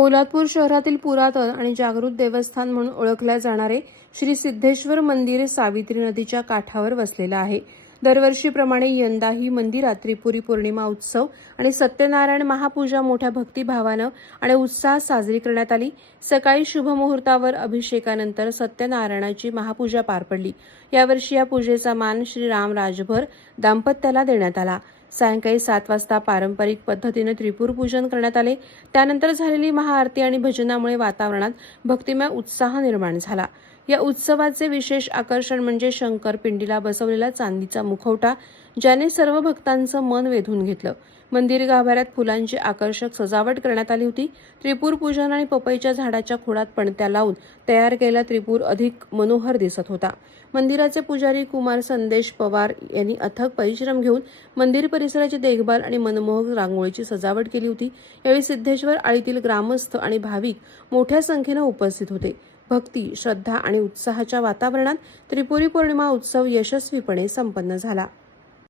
पोलादपूर शहरातील पुरातन आणि जागृत देवस्थान म्हणून ओळखल्या जाणारे श्री सिद्धेश्वर मंदिर सावित्री नदीच्या काठावर वसलेलं आहे. दरवर्षीप्रमाणे यंदाही मंदिरात त्रिपुरी पौर्णिमा उत्सव आणि सत्यनारायण महापूजा मोठ्या भक्तिभावानं आणि उत्साहात साजरी करण्यात आली. सकाळी शुभमुहूर्तावर अभिषेकानंतर सत्यनारायणाची महापूजा पार पडली. यावर्षी या पूजेचा मान श्री राम राजभर दाम्पत्याला देण्यात आला. सायंकाळी सात वाजता पारंपरिक पद्धतीने त्रिपूर पूजन करण्यात आले. त्यानंतर झालेली महाआरती आणि भजनामुळे वातावरणात भक्तिमय उत्साह निर्माण झाला. या उत्सवाचे विशेष आकर्षण म्हणजे शंकर पिंडीला बसवलेला चांदीचा मुखवटा ज्याने सर्व भक्तांचं मन वेधून घेतलं. मंदिर गाभाऱ्यात फुलांची आकर्षक सजावट करण्यात आली होती. त्रिपूर पूजन आणि पपईच्या झाडाच्या खोडात पणत्या लावून तयार केलेला त्रिपूर अधिक मनोहर दिसत होता. मंदिराचे पुजारी कुमार संदेश पवार यांनी अथक परिश्रम घेऊन मंदिर परिसराची देखभाल आणि मनमोहक रांगोळीची सजावट केली होती. यावेळी सिद्धेश्वर आळीतील ग्रामस्थ आणि भाविक मोठ्या संख्येनं उपस्थित होते. भक्ती श्रद्धा आणि उत्साहाच्या वातावरणात त्रिपुरी पौर्णिमा उत्सव यशस्वीपणे संपन्न झाला.